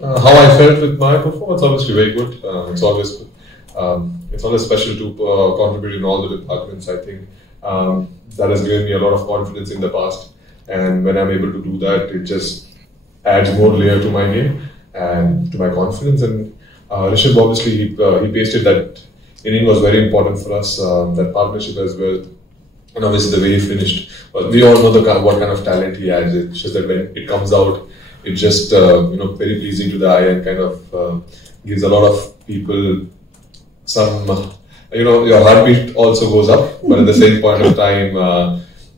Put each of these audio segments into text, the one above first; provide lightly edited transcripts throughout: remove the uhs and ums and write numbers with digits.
How I felt with my performance, obviously very good. It's always special to contribute in all the departments. I think that has given me a lot of confidence in the past, and when I'm able to do that, it just adds more layer to my game and to my confidence. And Rishabh, obviously, he pasted that inning was very important for us. That partnership as well, and obviously the way he finished. But we all know what kind of talent he has. It's just that when it comes out, it's just very pleasing to the eye and kind of gives a lot of people some your heartbeat also goes up, but at the same point of time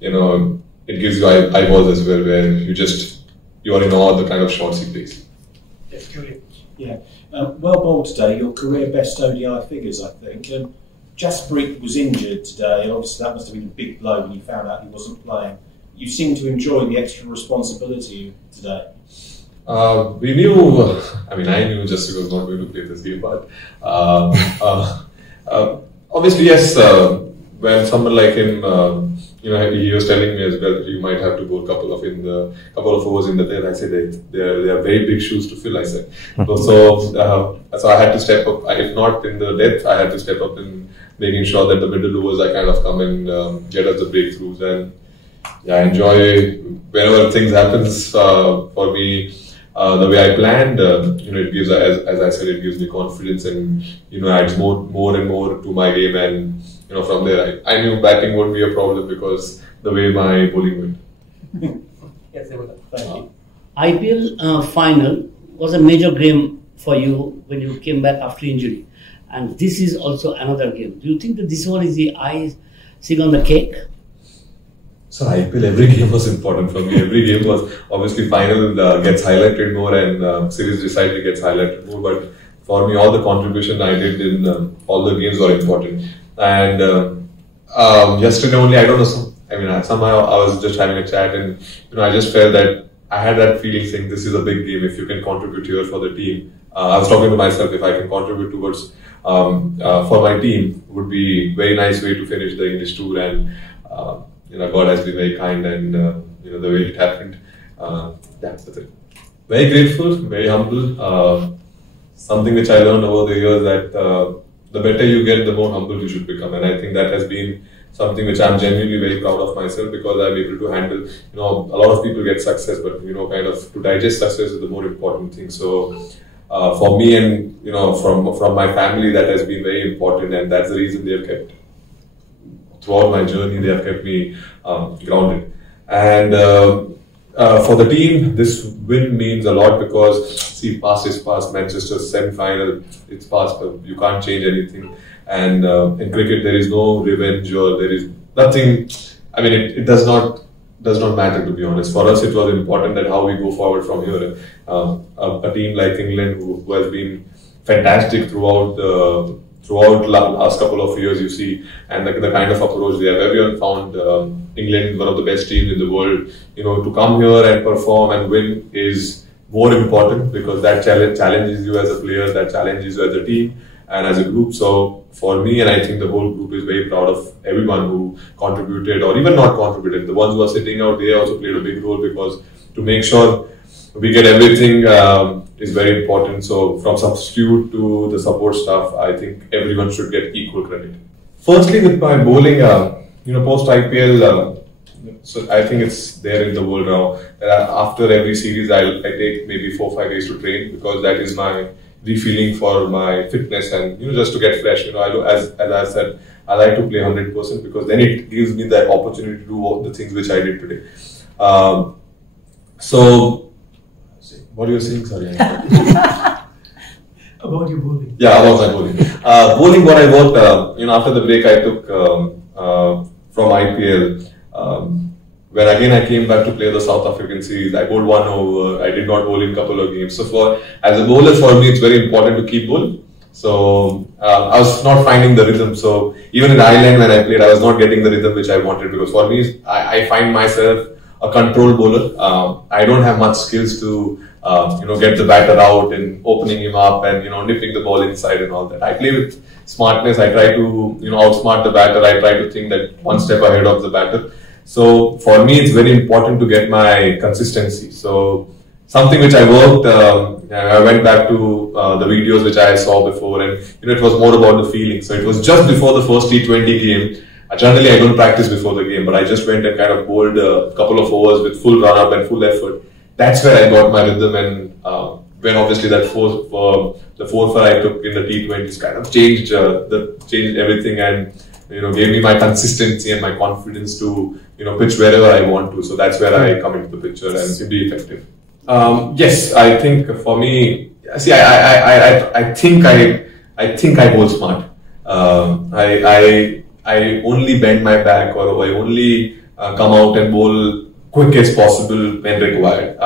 it gives you eyeballs as well, where you are in awe of the kind of shots he plays. Yes, yeah. Well bowled today, your career best ODI figures, I think. And Jasprit was injured today, and obviously that must have been a big blow when you found out he wasn't playing. You seem to enjoy the extra responsibility today. We knew, I knew just because I was not going to play this game, but obviously, yes, when someone like him, he was telling me as well, you might have to go a couple of overs in the death. I said they are very big shoes to fill. I said, so I had to step up. If not in the death, I had to step up in making sure that the middle overs I kind of come and get us the breakthroughs. And yeah, I enjoy whenever things happens for me. The way I planned, it gives, as I said, it gives me confidence and adds more and more to my game. And from there, I knew batting won't be a problem because the way my bowling went. Yes, thank you. IPL final was a major game for you when you came back after injury, and this is also another game. Do you think that this one is the icing on the cake? So IPL, every game was important for me. Every game was obviously final gets highlighted more, and series decided gets highlighted more. But for me, all the contribution I did in all the games were important. And yesterday only, I don't know. Somehow I was just having a chat, and I just felt that I had that feeling saying this is a big game. If you can contribute here for the team, I was talking to myself. If I can contribute towards for my team, would be very nice way to finish the English tour. And God has been very kind, and the way it happened, that's it. Very grateful, very humble. Something which I learned over the years that the better you get, the more humble you should become, and I think that has been something which I'm genuinely very proud of myself, because I'm able to handle. A lot of people get success, but kind of to digest success is the more important thing. So for me, and from my family, that has been very important, and that's the reason they have kept. Throughout my journey, they have kept me grounded. And for the team, this win means a lot, because see, past is past. Manchester's semi-final, it's past. You can't change anything. And in cricket, there is no revenge, or there is nothing. It does not matter, to be honest. For us, it was important that how we go forward from here. A team like England, who has been fantastic throughout the last couple of years, you see, and the kind of approach they have. Everyone found England one of the best teams in the world. To come here and perform and win is more important, because that challenges you as a player, that challenges you as a team and as a group. So for me, and I think the whole group is very proud of everyone who contributed or even not contributed. The ones who are sitting out, they also played a big role, because to make sure we get everything is very important. So from substitute to the support staff, I think everyone should get equal credit. Firstly, with my bowling, post IPL, so I think it's there in the world now. After every series, I take maybe 4 or 5 days to train, because that is my refilling for my fitness, and just to get fresh. As I said, I like to play 100%, because then it gives me that opportunity to do all the things which I did today. So. What are you saying? Sorry. About your bowling. Yeah, about my bowling. Bowling, what I worked, after the break I took from IPL, when again I came back to play the South African series, I bowled 1 over. I did not bowl in a couple of games. So as a bowler, for me, it's very important to keep bowling. So I was not finding the rhythm. So even in Ireland, when I played, I was not getting the rhythm which I wanted, because for me, I find myself a control bowler. I don't have much skills to get the batter out and opening him up and nipping the ball inside and all that. I play with smartness. I try to outsmart the batter. I try to think that one step ahead of the batter. So for me, it's very important to get my consistency. So something which I worked I went back to the videos which I saw before, and it was more about the feeling. So it was just before the first T20 game. Generally, I don't practice before the game, but I just went and kind of bowled a couple of overs with full run up and full effort. That's where I got my rhythm, and when obviously the 4 I took in the T20s kind of changed everything, and gave me my consistency and my confidence to pitch wherever I want to. So that's where I come into the picture and be effective. Yes, I think for me, see, I think I bowl smart. I only bend my back, or I only come out and bowl quick as possible when required.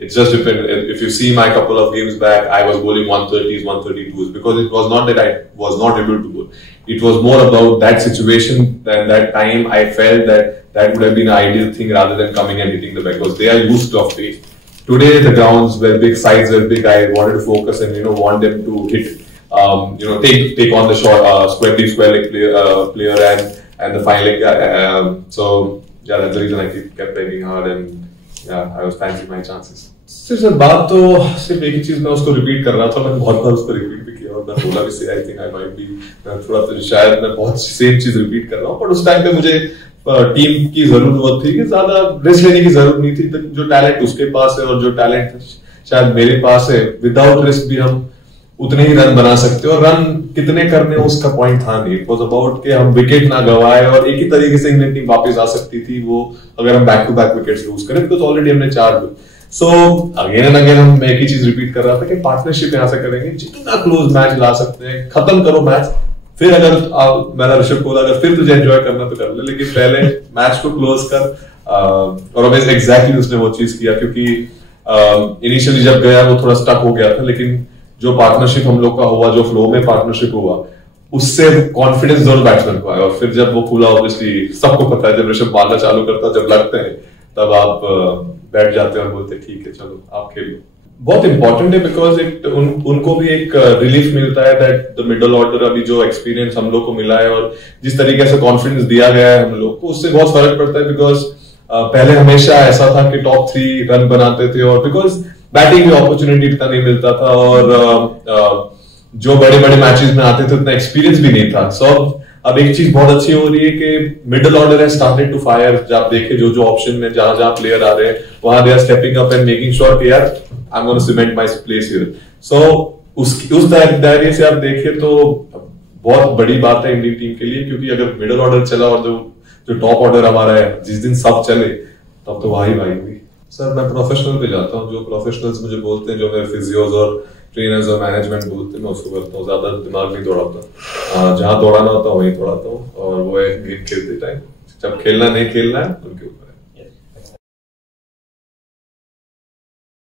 It just depends. If you see my couple of games back, I was bowling 130s, 132s, because it was not that I was not able to bowl. It was more about that situation, and that time I felt that would have been an ideal thing rather than coming and hitting the back, because they are used to off pace. Today the grounds were big, sides were big. I wanted to focus and want them to hit. Take on the short square leg player and the fine leg. So yeah, that's the reason I kept playing hard, and yeah, I was fancying my chances. सिर्फ बात तो सिर्फ एक ही चीज मैं उसको repeat कर रहा था, मैंने बहुत बार उसको रिपीट भी किया और मैं बोला भी से I think I might be थोड़ा तो शायद मैं बहुत सेम चीज रिपीट कर रहा हूँ, पर उस टाइम पे मुझे टीम की जरूरत थी कि ज्यादा रिस्क लेने की जरूरत नहीं थी. जो टैलेंट उसके पास है और जो टैलेंट शायद मेरे पास है, विदाउट रिस्क भी हम उतने ही रन बना सकते हैं, और रन कितने करने उसका पॉइंट था नहीं. इट वाज अबाउट कि हम विकेट ना गवाए, और एक ही तरीके से इंग्लैंड टीम वापस आ सकती थी वो अगर हम back to back wickets lose करें, बिकॉज ऑलरेडी हमने 4 lose. So again and again हम एक ही चीज रिपीट कर रहा था कि पार्टनरशिप यहाँ से करेंगे, जितना क्लोज मैच ला सकते हैं, खत्म करो मैच. फिर अगर मेरा ऋषभ कोहली अगर फिर तुझे एंजॉय करना तो कर ले, लेकिन पहले मैच को क्लोज कर. और ऑब्वियसली एग्जैक्टली उसने वो चीज किया, क्योंकि इनिशियली जब गया वो थोड़ा स्टक हो गया था, लेकिन जो पार्टनरशिप हम लोग का हुआ, जो फ्लो में पार्टनरशिप हुआ, उससे कॉन्फिडेंस दोनों बैट्समैन को आया. और फिर जब वो खुला, ऑब्वियसली सबको पता है जब ऋषभ मारना चालू करता है, जब लगते हैं तब आप बैठ जाते हैं और बोलते हैं ठीक है चलो आप खेल लो. बहुत इंपॉर्टेंट है, बिकॉज उनको भी एक रिलीफ मिलता है दैट द मिडल ऑर्डर, अभी जो एक्सपीरियंस हम लोग को मिला है और जिस तरीके से कॉन्फिडेंस दिया गया है हम लोग को, उससे बहुत फर्क पड़ता है. बिकॉज पहले हमेशा ऐसा था कि टॉप 3 रन बनाते थे, और बिकॉज बैटिंग की अपॉर्चुनिटी इतना नहीं मिलता था, और जो बड़े बड़े मैचेस में आते थे उतना एक्सपीरियंस भी नहीं था. सो अब एक चीज बहुत अच्छी हो रही है कि मिडिल ऑर्डर है स्टार्टेड टू फायर. जब देखे जो ऑप्शन में जहां प्लेयर आ रहे हैं, वहां they are stepping up and making sure कि यार I am gonna cement my place here. So उस दायरे से आप देखिए तो बहुत बड़ी बात है इंडियन टीम के लिए, क्योंकि अगर मिडिल ऑर्डर चला और जो टॉप ऑर्डर हमारा है, जिस दिन सब चले तब तो वाही हुई. सर मैं प्रोफेशनल पे जाता हूँ, जो प्रोफेशनल्स मुझे बोलते हैं, जो मेरे फिजियोज और ट्रेनर्स और मैनेजमेंट बोलते हैं, मैं उसको करता हूँ. ज्यादा दिमाग नहीं दौड़ाता, जहाँ दौड़ाना होता है वहीं दौड़ाता हूँ, और वो है गेम खेलते टाइम. जब खेलना नहीं खेलना है उनके ऊपर.